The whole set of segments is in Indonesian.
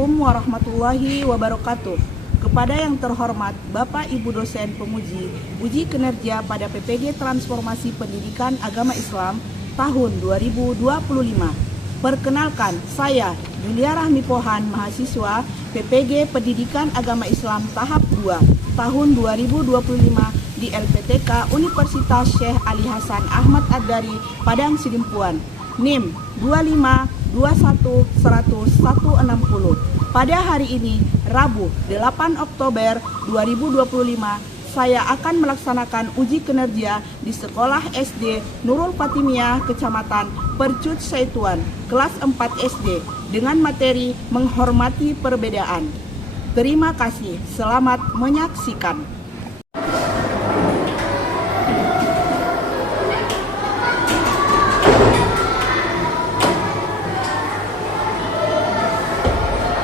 Assalamualaikum warahmatullahi wabarakatuh. Kepada yang terhormat Bapak Ibu dosen pemuji uji kinerja pada PPG Transformasi Pendidikan Agama Islam tahun 2025. Perkenalkan, saya Julia Rahmi Pohan, mahasiswa PPG Pendidikan Agama Islam tahap 2 tahun 2025 di LPTK Universitas Syekh Ali Hasan Ahmad Ad-Dari, Padang Sidimpuan. NIM 2521100160. Pada hari ini, Rabu 8 Oktober 2025, saya akan melaksanakan uji kinerja di Sekolah SD Nurul Fatimiyah, Kecamatan Percut Saituan, kelas 4 SD, dengan materi menghormati perbedaan. Terima kasih, selamat menyaksikan.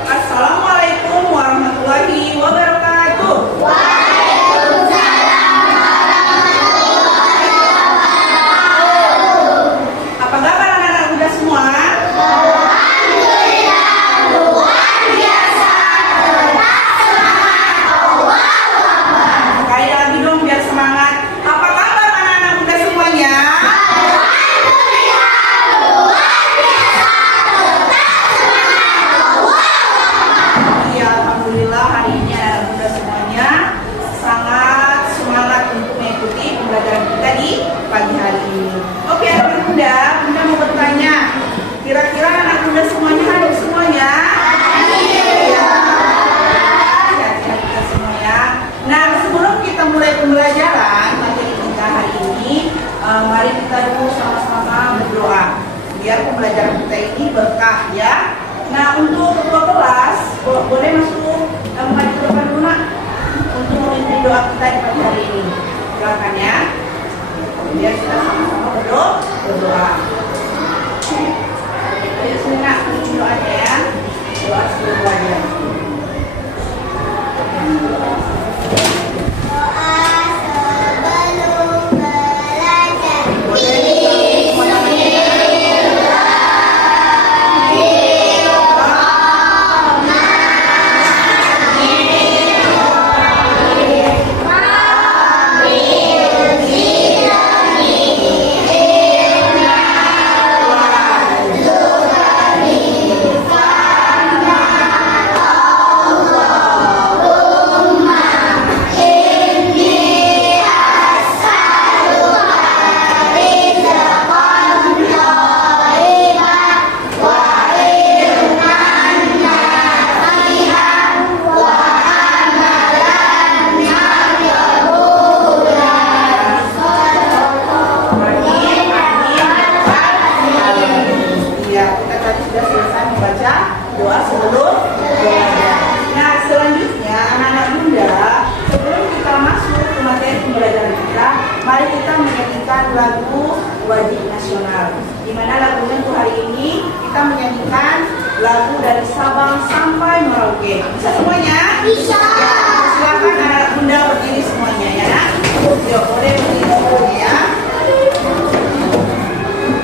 Assalamualaikum warahmatullahi wabarakatuh. Waalaikumsalam warahmatullahi wabarakatuh. Apa kabar anak-anak muda semua? Alhamdulillah, luar biasa. Tetap semangat, Allahu Akbar. Sekali lagi dong biar semangat. Apa kabar anak-anak muda semuanya? Alhamdulillah, luar biasa. Tetap semangat, Allahu Akbar. Ya, alhamdulillah hari ini anak muda semuanya sangat semangat untuk mengikuti pembelajaran kita di pagi hari ini. Oke anak muda, Bunda mau bertanya, kira-kira anak muda semuanya hadir semuanya? Iya. Sehat-sehat kita semuanya. Nah, sebelum kita mulai pembelajaran materi kita hari ini, mari kita dulu sama-sama berdoa biar pembelajaran kita ini berkah ya. Nah, untuk ketua kelas boleh masuk maju ke depan dulu nak untuk memimpin doa kita di pagi hari ini. Silakan ya. Biar kita sama-sama berdoa. Ayo sini nak, bikin doanya ya. Doa sebelum belajar. Doa sebelum belajar. Iya, kita tadi sudah selesai membaca doa sebelum belajar. Nah, selanjutnya anak-anak muda, sebelum kita masuk ke materi pembelajaran kita, mari kita menyanyikan lagu wajib nasional. Di mana lagunya untuk hari ini kita menyanyikan lagu dari Sabang sampai Merauke. Bisa semuanya? Bisa. Ya, silakan anak-anak muda berdiri semuanya ya. Yuk, boleh berdiri semuanya ya.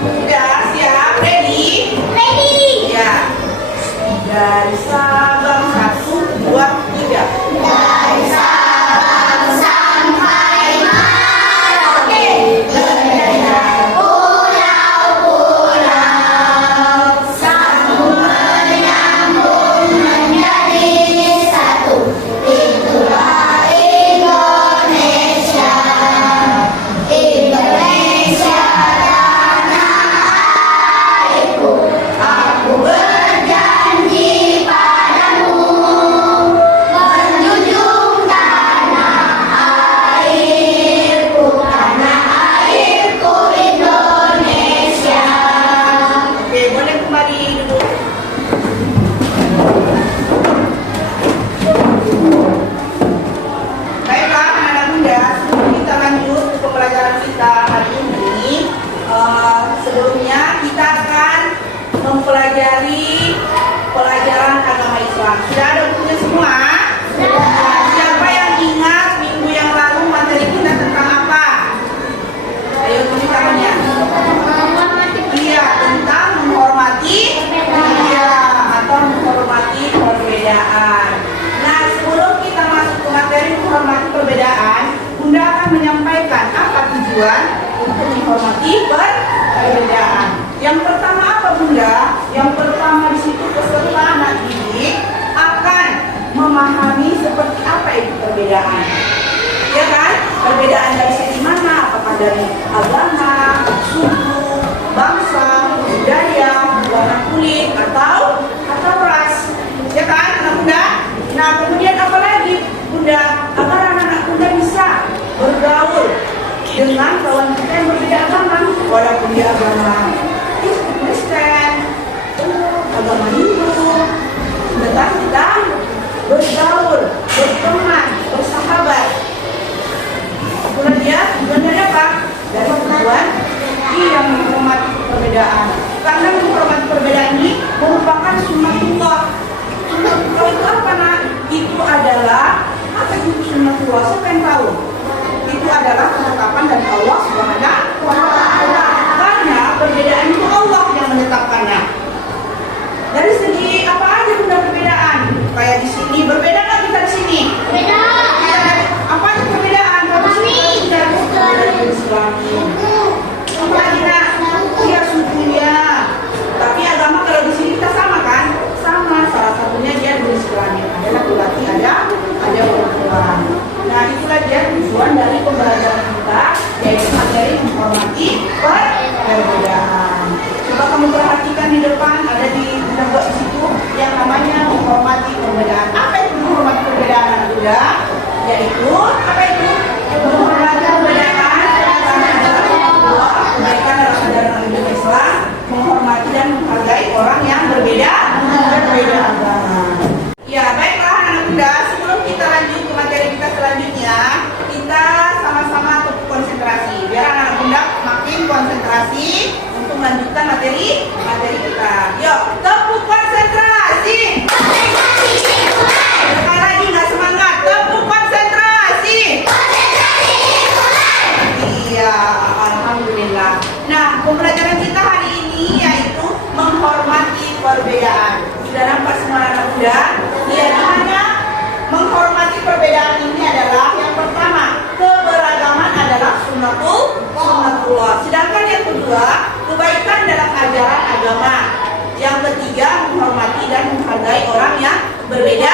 Sudah siap? Ready? Ready. Ya. Dari Sabang 1, 2, 3. Dari Sabang sampai Merauke, berdekat pulau-pulau, sambung menyambung menjadi satu. Itulah Indonesia, Indonesia tanah airku. Aku berjanji padamu, menjunjung tanah airku Indonesia. Oke, boleh kembali duduk. Baiklah anak-anak muda, sebelum kita lanjut ke pembelajaran kita hari ini, sebelumnya kita akan mempelajari pelajaran agama Islam. Sudah ada bukunya semua? Nah, siapa yang ingat minggu yang lalu materi kita tentang apa? Ayo tulis tangannya. Iya, tentang menghormati, iya, atau menghormati keluarga perbedaan. Nah, sebelum kita masuk ke materi menghormati perbedaan, Bunda akan menyampaikan apa tujuan untuk menghormati perbedaan. Yang pertama apa Bunda? Yang pertama di situ peserta anak didik akan memahami seperti apa itu perbedaan. Ya kan? Perbedaan dari segi mana? Apakah dari agama, suku, bangsa, budaya, warna kulit, atau ras? Ya kan, anak Bunda? Nah, kemudian apa lagi Bunda? Agar anak-anak Bunda bisa bergaul dengan kawan kita yang berbeda agama, walaupun dia agama Kristen, agama Hindu, tetapi kita bergaul, berteman, bersahabat. Itulah dia tujuannya apa? Dari tujuan yang menghormati perbedaan. Karena menghormati perbedaan ini merupakan sunnatullah. Sunnatullah itu apa nak? Itu adalah apa itu sunnatullah? Siapa yang tahu? Itu adalah ketetapan dari Allah Subhanahu wa Ta'ala. Karena perbedaan itu Allah yang menetapkannya. Dari segi apa aja Bunda perbedaan? Kayak di sini berbeda nggak kita di sini? Beda. Apa itu perbedaan? Islami. Apa lagi nak? Iya sukunya. Tapi agama kalau di sini kita sama kan? Sama. Salah satunya dia Islami. Ada laki-laki, ada perempuan. Nah itulah dia tujuan dari pembelajaran kita, yaitu materi menghormati perbedaan. Coba kamu perhatikan di depan ada di buat di situ yang namanya menghormati perbedaan. Apa itu menghormati perbedaan anak Bunda? Yaitu apa itu? Menghormati perbedaan kebaikan dalam ajaran agama Islam, menghormati dan menghargai orang yang berbeda agama. Ya baiklah anak Bunda, sebelum kita lanjut ke materi kita selanjutnya, kita sama-sama tepuk konsentrasi biar anak Bunda makin konsentrasi untuk melanjutkan materi kita. Yuk, tepuk konsentrasi. Sekali lagi nggak semangat, tepuk konsentrasi. Iya, alhamdulillah. Nah, pembelajaran kita hari ini yaitu menghormati perbedaan. Sudah nampak semua anak Bunda? Ya, dimana menghormati perbedaan ini adalah yang pertama, keberagaman adalah sunnatullah. Sedangkan yang kedua, kebaikan dalam ajaran agama. Yang ketiga, menghormati dan menghargai orang yang berbeda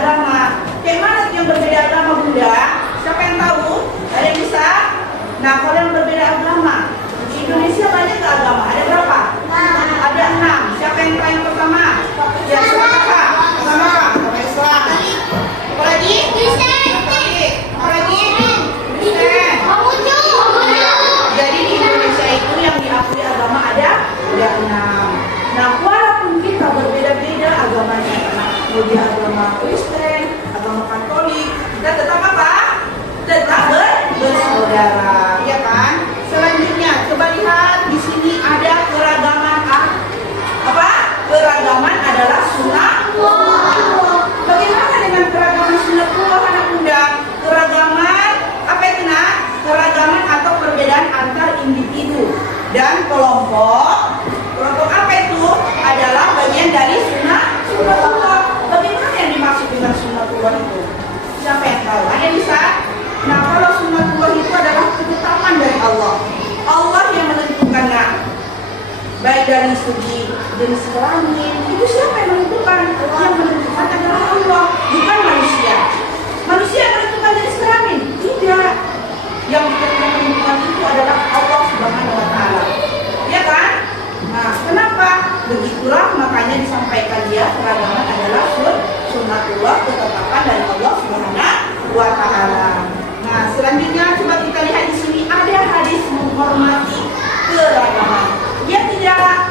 agama. Kayak mana yang berbeda agama Bunda? Siapa yang tahu? Ada yang bisa? Nah, kalau yang berbeda agama, di Indonesia banyak ke agama. Ada berapa? Ada 6. Siapa yang paling pertama? Ya, siapa Kak? Pertama Kak? Agama Islam. Apa lagi? Kristen. Apa lagi? Kristen. Jadi di Indonesia itu yang diakui agama ada 6. Nah, walaupun kita berbeda-beda agamanya, mau dia agama Kristen, agama Katolik, kita tetap apa? Tetap bersaudara, ya kan? Selanjutnya, coba lihat di sini ada keragaman apa? Keragaman adalah sunnatullah. Bagaimana dengan keragaman sunnatullah anak Bunda? Keragaman apa itu nak? Keragaman atau perbedaan antar individu dan kelompok. Kelompok apa itu? Adalah bagian dari sunnatullah. Bagaimana yang dimaksud dengan sunnatullah itu? Siapa yang tahu? Ada yang bisa? Nah, kalau sunnatullah itu adalah ketetapan dari Allah. Allah yang menentukannya. Baik dari segi jenis kelamin, itu siapa yang menentukan? Yang menentukan adalah Allah, bukan manusia. Manusia yang menentukan jenis kelamin? Tidak. Yang menentukan itu adalah Allah Subhanahu wa Ta'ala. Ya kan? Nah, kenapa? Begitulah makanya disampaikan dia keragaman adalah sunnatullah, ketetapan dari Allah Subhanahu wa Ta'ala. Nah, selanjutnya coba kita lihat di sini ada hadis menghormati keragaman. Dia tidak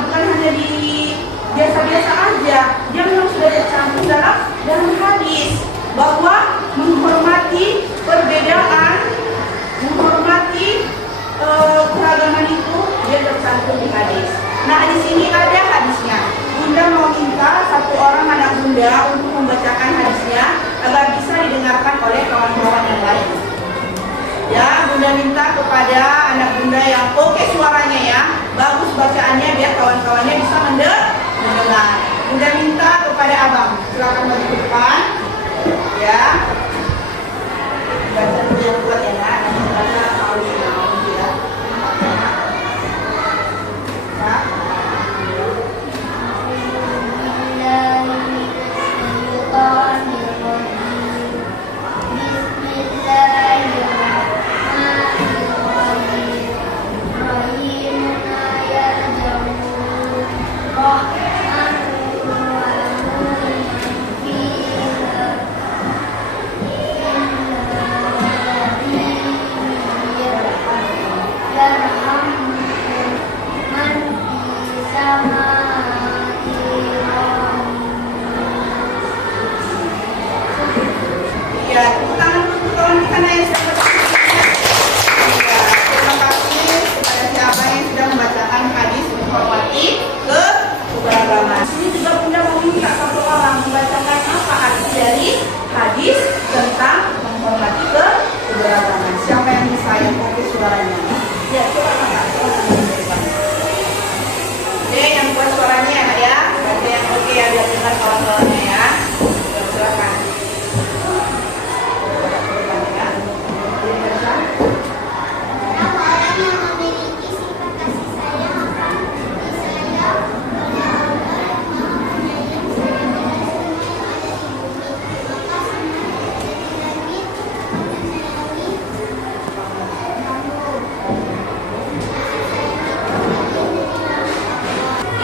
bukan hanya di biasa-biasa aja. Dia memang sudah tercantum dalam hadis bahwa menghormati perbedaan, menghormati keragaman itu dia tercantum di hadis. Nah, di sini ada hadisnya. Bunda mau minta satu orang anak Bunda untuk membacakan hadisnya agar bisa didengarkan oleh kawan-kawan yang lain. Ya, Bunda minta kepada anak Bunda yang oke suaranya ya, bagus bacaannya biar kawan-kawannya bisa mendengar. Bunda minta kepada abang, silakan maju ke depan. Ya. Baca dulu yang kuat ya nak. Baca tahu ya. Ya. Ya, tepuk tangan untuk kawan kita yang sudah berpartisipasi. Ya, terima kasih kepada siapa yang sudah membacakan hadis menghormati keberagaman. Ini juga Bunda mau minta satu orang membacakan apa arti dari hadis tentang menghormati keberagaman. Siapa yang bisa yang oke suaranya? Ya, coba kakak. Yang buat suaranya ya, baca yang oke ya, biar dengar kawan-kawannya ya. Silakan. Orang yang memiliki sifat kasih sayang akan disayang oleh Allah yang Maha Penyayang kepada semua yang ada di bumi.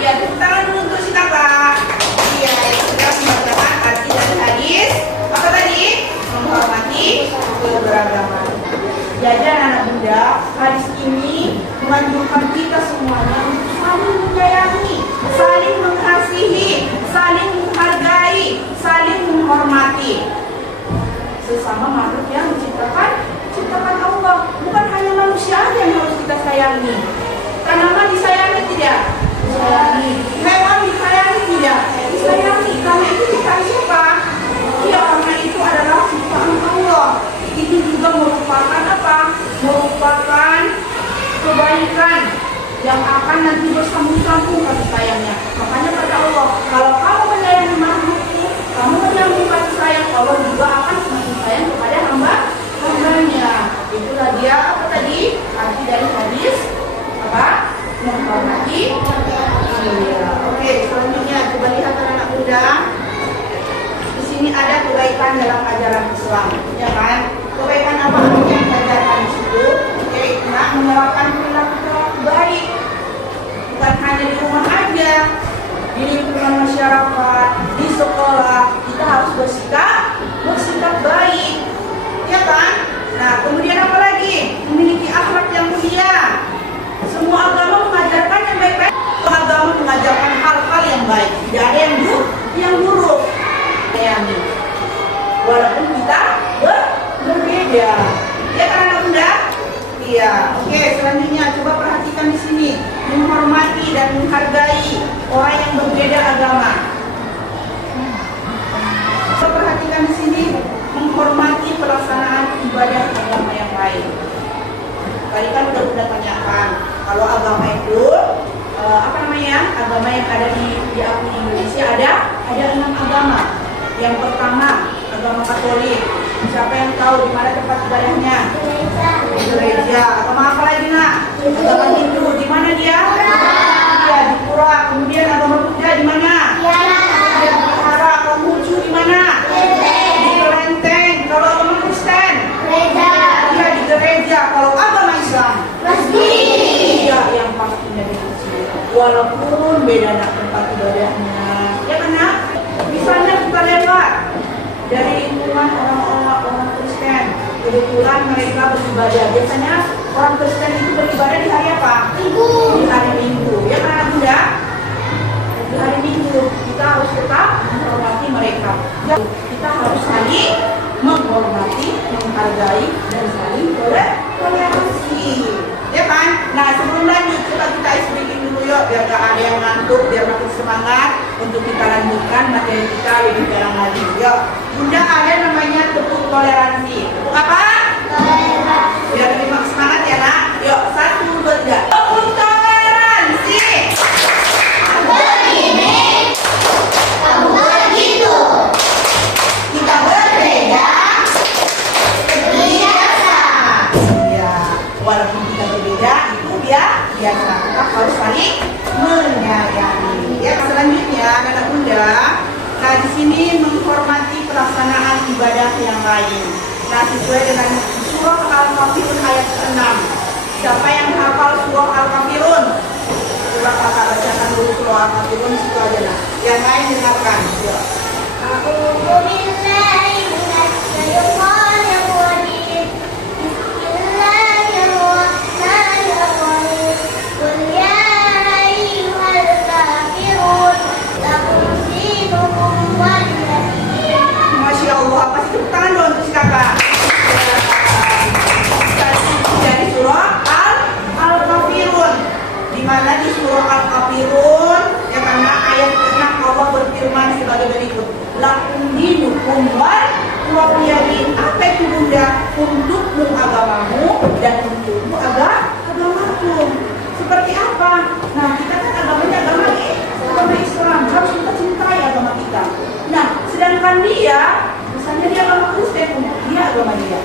Iya, tepuk tangan dulu untuk si kakak. Iya, yang sudah membacakan arti dari hadis. Apa tadi? Menghormati keberagaman. Jadi anak Bunda, hadis ini menganjurkan kita semuanya untuk saling menyayangi, saling mengasihi, saling menghargai, saling menghormati sesama makhluk yang diciptakan Allah. Bukan hanya manusia aja yang harus kita sayangi. Tanaman disayangi tidak? Disayangi. Hewan disayangi tidak? Disayangi. Karena itu dikasih siapa? Ya, karena itu adalah ciptaan Allah. Itu juga merupakan apa? Merupakan kebaikan yang akan nanti bersambung-sambung kasih sayangnya. Makanya kata Allah, kalau kamu menyayangi makhlukku, kamu menyambung kasih sayang, Allah juga akan semakin sayang kepada hambanya. Itulah dia apa tadi? Arti dari hadis apa? Menghormati. Iya. Oke, selanjutnya coba lihat anak muda. Di sini ada kebaikan dalam ajaran Islam, ya kan? Kebaikan apa yang diajarkan di situ? Yaitu menerapkan perilaku baik. Bukan hanya di rumah aja, di lingkungan masyarakat, di sekolah, kita harus bersikap baik, ya kan? Nah, kemudian apa lagi? Memiliki akhlak yang mulia. Semua agama mengajarkan yang baik-baik. Semua agama mengajarkan hal-hal yang baik. Tidak ada yang buruk. Walaupun kita berbeda, ya kan anak Bunda? Iya. Oke, selanjutnya coba perhatikan di sini, menghormati dan menghargai orang yang berbeda agama. Coba perhatikan di sini, menghormati pelaksanaan ibadah agama yang lain. Tadi kan udah tanyakan, kalau agama itu agama yang ada di Indonesia ada 6 agama. Yang pertama agama Katolik. Siapa yang tahu di mana tempat ibadahnya? Gereja. Agama apa lagi nak? Agama Hindu. Di mana dia? Iya, di pura. Kemudian agama Buddha di mana? Di Wihara. Konghucu di mana? Di kelenteng. Kalau agama Kristen? Iya, di gereja. Kalau agama Islam? Iya, yang pastinya di masjid. Walaupun beda nak tempat ibadahnya, ya kan nak? Misalnya kita lewat dari lingkungan orang Kristen, kebetulan mereka beribadah. Biasanya orang Kristen itu beribadah di hari apa? Minggu. Di hari Minggu, ya kan anak Bunda? Di hari Minggu kita harus tetap menghormati mereka. Kita harus saling menghormati, menghargai, dan saling toleransi, ya kan? Nah, sebelum lanjut coba kita speaking dulu yuk, biar gak ada yang ngantuk, biar makin semangat untuk kita lanjutkan materi kita lebih dalam lagi. Yuk, Bunda ada namanya tepuk toleransi. Tepuk apa? Toleransi. Biar lebih semangat ya nak. Yuk, 1, 2, 3. Tepuk toleransi. bunda. Nah, di sini menghormati pelaksanaan ibadah yang lain. Nah, sesuai dengan surah Al-Kafirun ayat 6. Siapa yang hafal surah Al-Kafirun? Coba kakak bacakan dulu surah Al-Kafirun, situ aja nah. Yang lain dengarkan. Ya. A'udzu billahi minasy syaithanir rajim. Bismillahirrahmanirrahim. Qul ya ayyuhal kafirun lakum dinukum waliyadin. Masya Allah, pasti tepuk tangan dong untuk si kakak. Dari surah Al-Kafirun, di mana di surah Al-Kafirun ya, karena ayat ke-6 Allah berfirman sebagai berikut, lakum dinukum waliyadin. Apa itu bunda? Untukmu agamamu dan untukmu agamaku. Seperti apa? Nah, kita kan agamanya agama Islam, harus kita cintai agama kita. Nah, sedangkan dia misalnya dia agama Kristen, dia agama dia,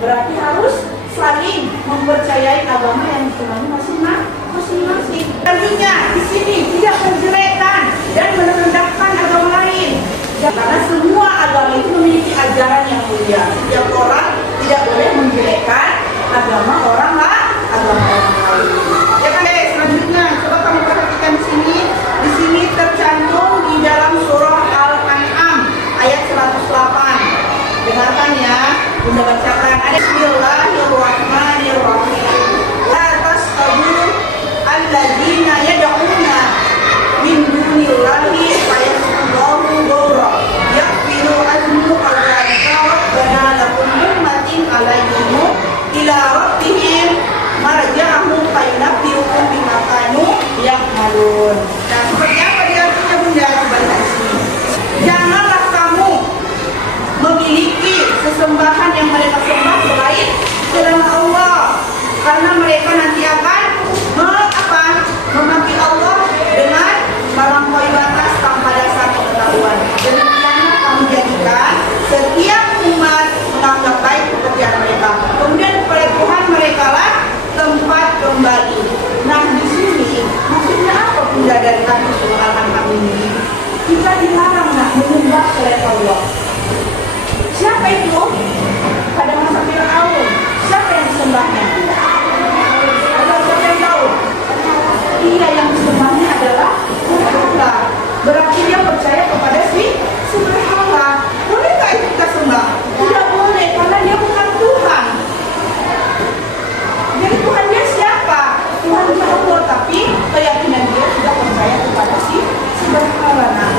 berarti harus saling mempercayai agama yang diimani masing-masing. Tentunya di sini tidak menjelekkan dan merendahkan agama lain. Karena semua agama itu memiliki ajaran yang mulia. Setiap orang tidak boleh menjelekkan agama orang lain. Ya kan, selanjutnya coba kamu perhatikan di sini. Di sini tercantum di dalam surah Al-An'am ayat 108. Dengarkan ya, bunda bacakan. Ada Bismillahirrahmanirrahim. La tastabu alladzina yad'una min dunillahi fayasqahu ghawra yaghfiru anhum adzalika rabbana lakum ummatin alaihim ila rabbihim marja'ahum fayunabbi'uhum bima kanu ya'malun. Nah, seperti apa dia artinya bunda? Coba lihat di sini. Janganlah kamu memiliki sesembahan yang mereka sembah selain Allah, karena mereka nanti akan memanggil Allah dengan melampaui batas tanpa dasar pengetahuan. Demikianlah kamu jadikan setiap umat menganggap baik pekerjaan mereka. Kemudian kepada Tuhan mereka lah tempat kembali. Nah, di sini maksudnya apa bunda dari kami surah Al-An'am ini? Kita dilarang menyembah selain Allah. Siapa itu? Pada masa Fir'aun, siapa yang disembahnya? Ada siapa yang tahu? Dia yang disembahnya adalah berhala. Berarti dia percaya kepada si berhala. Bolehkah itu kita sembah? Tidak boleh, karena dia bukan Tuhan. Jadi Tuhan dia siapa? Tuhan dia Allah, tapi keyakinan dia sudah percaya kepada si berhala. Nah,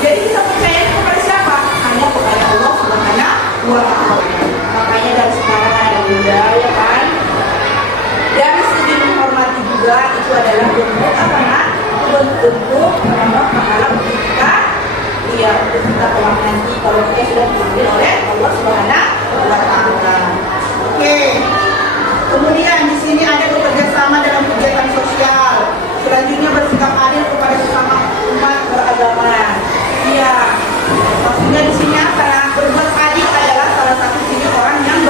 jadi kita percaya kepada siapa? Hanya kepada Allah Subhanahu wa Ta'ala. Makanya dari sekarang ada bunda, ya kan? Dari segi menghormati juga itu adalah bentuk apa nak? Bentuk menambah pahala untuk kita. Iya, untuk kita kelak nanti kalau kita sudah dipanggil oleh Allah Subhanahu wa Ta'ala. Oke. Kemudian di sini ada bekerjasama dalam kegiatan sosial. Selanjutnya bersikap adil kepada sesama umat beragama. Iya, maksudnya di sini karena berbuat adil adalah salah satu ciri orang yang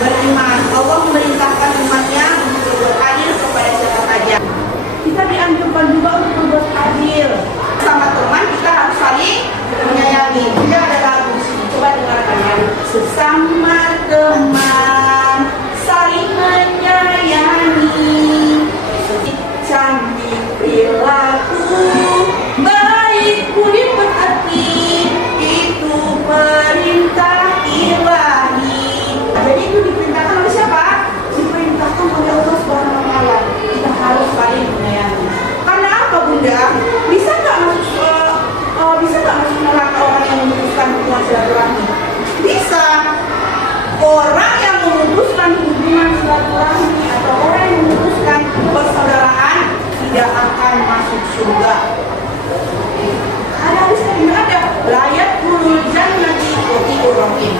beriman. Allah memerintahkan umatnya untuk berbuat adil kepada siapa saja. Kita dianjurkan juga untuk berbuat adil sama teman. Kita harus saling menyayangi. Tidak ada lagu di sini. Coba dengarkan ya. Sesama teman saling menyayangi. Cantik perilaku, baik budi pekerti, itu perintah ilahi. Jadi itu diperintahkan oleh siapa? Diperintahkan oleh Allah Subhanahu wa Ta'ala. Kita harus saling menyayangi. Karena apa bunda? Bisa nggak masuk neraka orang yang memutuskan hubungan silaturahmi? Bisa. Orang yang memutuskan hubungan silaturahmi atau orang yang memutuskan persaudaraan tidak akan masuk surga. Ada hadisnya ada layak kulul jannati qati'ur rahim.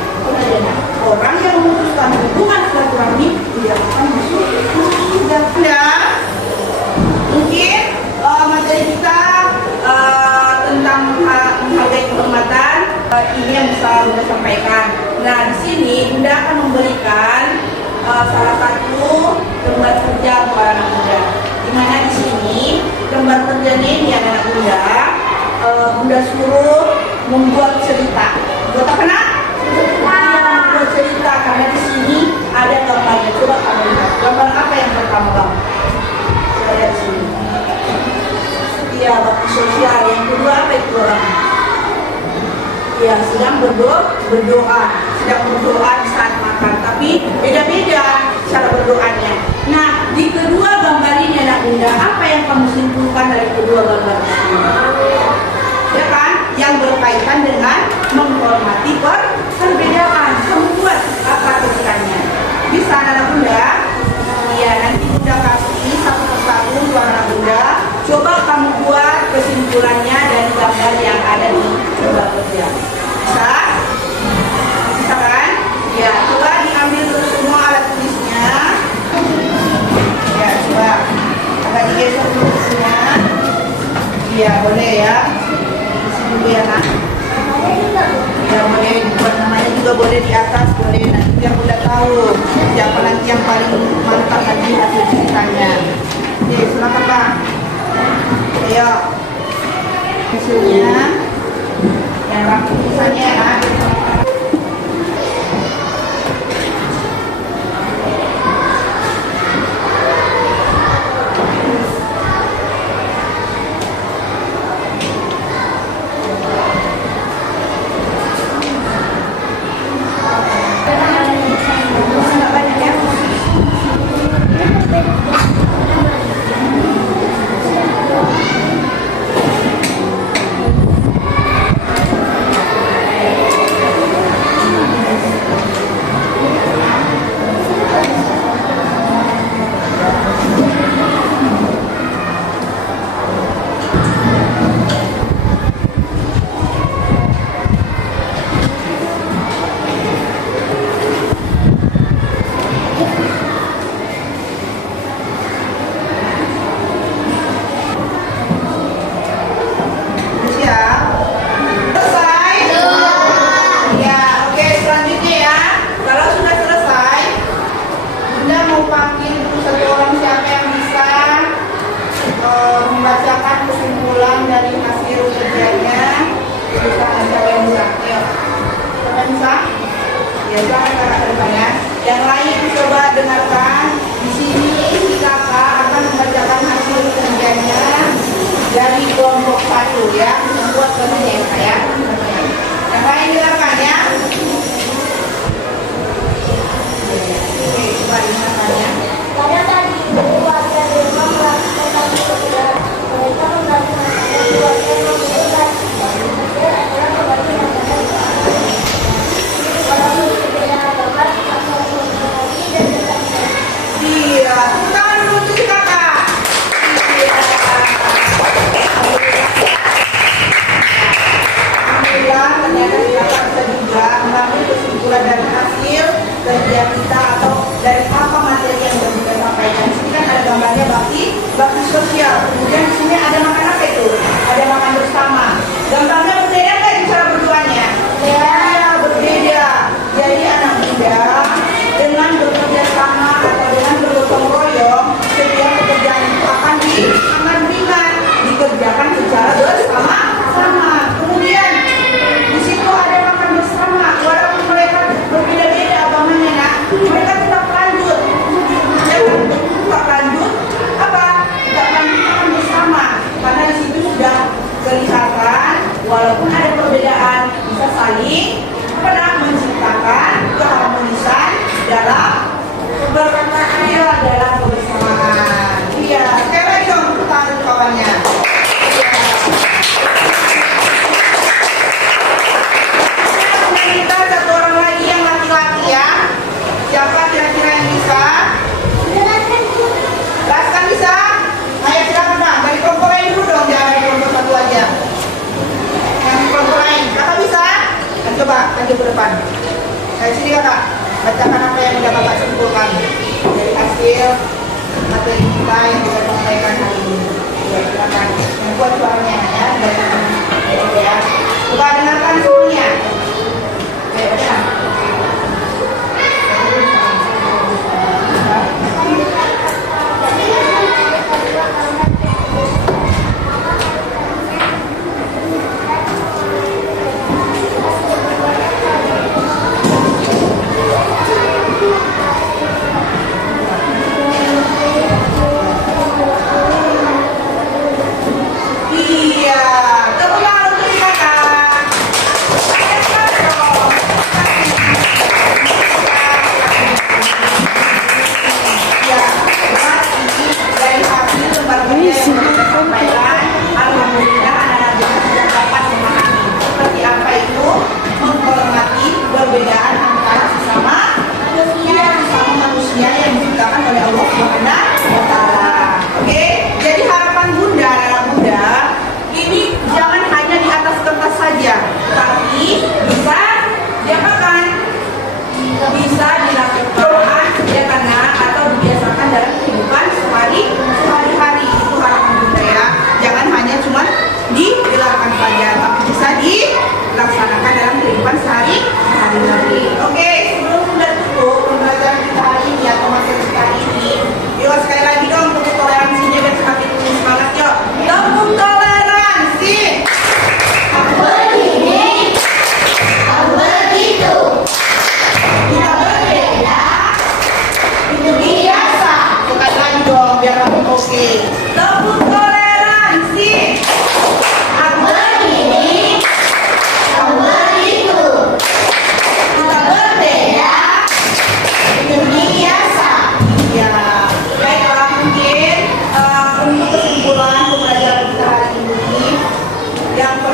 Orang yang memutuskan hubungan silaturahmi tidak akan masuk surga. Ya, mungkin materi kita tentang menghargai kehormatan ini yang bisa Bunda sampaikan. Nah, di sini Bunda akan memberikan salah satu lembar kerja kepada anak Bunda. Di mana di sini lembar kerjanya ini anak Bunda Bunda suruh membuat cerita. Buat apa nak? Membuat cerita, karena di sini ada gambarnya. Coba kamu lihat. Gambar apa yang pertama bang? Saya lihat sini. Iya, bakti sosial. Yang kedua apa itu bang? Ya, sedang berdoa, sedang berdoa di saat makan, tapi beda-beda cara berdoanya. Nah, di kedua gambar ini anak bunda, apa yang kamu simpulkan dari kedua gambar ini? Ya kan, yang berkaitan dengan menghormati perbedaan. Kamu buat apa tulisannya? Bisa anak bunda? Iya, nanti bunda kasih satu persatu buat anak bunda. Coba kamu buat kesimpulannya dari gambar yang ada di gambar kerja. Bisa? Bisa kan? Ya, coba diambil dulu semua alat tulisnya. Ya, coba agak digeser dulu tulisnya. Iya, boleh ya. Isi dulu ya, nak. Ya, boleh dibuat namanya juga boleh di atas, boleh. Nanti biar udah tahu siapa nanti yang paling mantap nanti hasil ceritanya. Oke, silakan Pak. Ayo. Hasilnya. Yang rapi tulisannya ya. Membacakan kesimpulan dari hasil kerjanya. Bisa aja yang bisa. Ayo. Siapa yang bisa? Ya, silakan kakak ke depan ya. Yang lain coba dengarkan. Di sini si kakak akan membacakan hasil kerjanya dari kelompok 1 ya. Membuat kerjanya ya. Yang lain dengarkan ya. Oke, coba dengarkan ya. Pada tadi keluarga Demam melakukan satu pekerjaan. Mereka membantu masyarakat keluarga yang membutuhkan. Hasil adalah kembali makanan. Walaupun berbeda agama, asal lagi dan tetap. Iya, tangan dulu untuk si kakak. Iya. Alhamdulillah, ternyata si kakak bisa juga mengambil kesimpulan dari hasil kerja kita atau dari apa materi yang kita sampaikan. Di sini kan ada gambarnya bakti sosial. Kemudian di sini ada makan apa itu? Ada makan bersama. Gambarnya berbeda nggak di cara berduanya? Ya, berbeda. Jadi anak muda dengan bekerja sama atau dengan bergotong royong, setiap pekerjaan itu akan ringan, dikerjakan secara bersama-sama. Kemudian di situ ada makan bersama, walaupun mereka berbeda-beda agamanya, nak, mereka tetap lanjut, ya kan? Tetap lanjut apa? Tetap lanjut makan bersama, karena di situ sudah kelihatan walaupun ada perbedaan bisa saling menciptakan keharmonisan dalam kebersamaan. Iya, sekali lagi dong tangan kawannya. Kita satu orang lagi yang laki-laki ya. Siapa kira-kira yang bisa? Laskan bisa? Ayo silakan bang. Dari kelompok lain dulu dong, jangan dari kelompok satu aja. Yang kelompok lain, kakak bisa? Dan coba maju ke depan. Dari sini kakak, bacakan apa yang sudah kakak simpulkan dari hasil materi kita yang kita sampaikan hari ini. Ya, silakan. Yang buat suaranya ya, ya. Coba dengarkan semuanya. Oke, baca.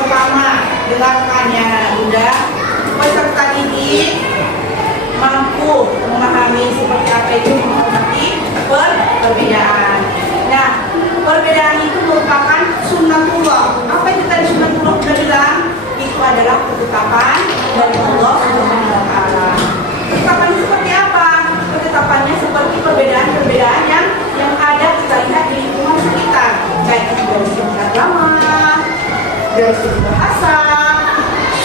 pertama, dengarkannya Bunda. Peserta didik mampu memahami seperti apa itu menghormati perbedaan. Nah, perbedaan itu merupakan sunnatullah. Apa itu tadi sunnatullah sudah bilang? Itu adalah ketetapan dari Allah Subhanahu wa taala. Ketetapannya seperti apa? Ketetapannya seperti perbedaan-perbedaan yang ada kita lihat di lingkungan sekitar, baik itu dari segi agama, dari segi bahasa,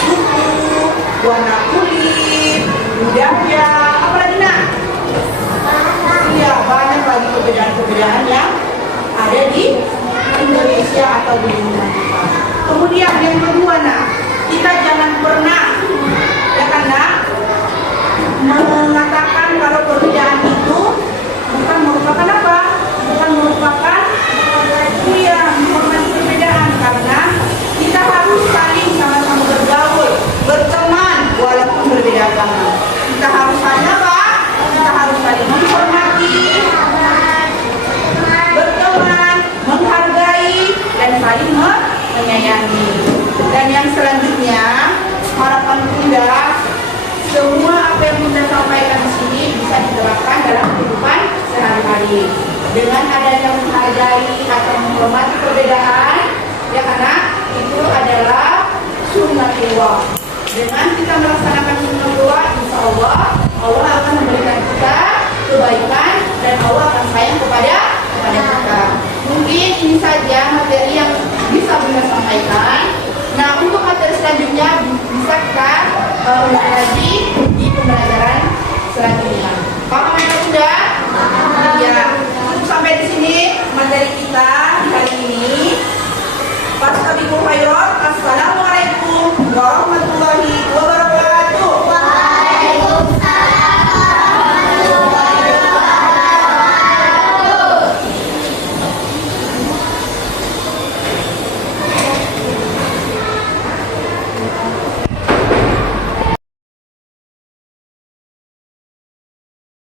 suku, warna kulit, budaya, apalagi nak? Iya, banyak lagi perbedaan-perbedaan yang ada di Indonesia atau di lingkungan kita. Kemudian yang kedua nak, kita jangan pernah ya kan nak, mengatakan kalau perbedaan itu bukan merupakan apa? Bukan merupakan menghormati perbedaan, karena kita harus saling sama-sama bergaul, berteman walaupun berbeda agama. Kita harus saling apa? Kita harus saling menghormati, berteman, menghargai, dan saling menyayangi. Dan yang selanjutnya, harapan Bunda, semua apa yang Bunda sampaikan di sini bisa diterapkan dalam kehidupan sehari-hari. Dengan adanya menghargai atau menghormati perbedaan, ya karena itu adalah sunnatullah. Dengan kita melaksanakan sunnatullah, insya Allah akan memberikan kita kebaikan dan Allah akan sayang kepada kita. Mungkin ini saja materi yang bisa Bunda sampaikan. Nah, untuk materi selanjutnya bisa kita ulang lagi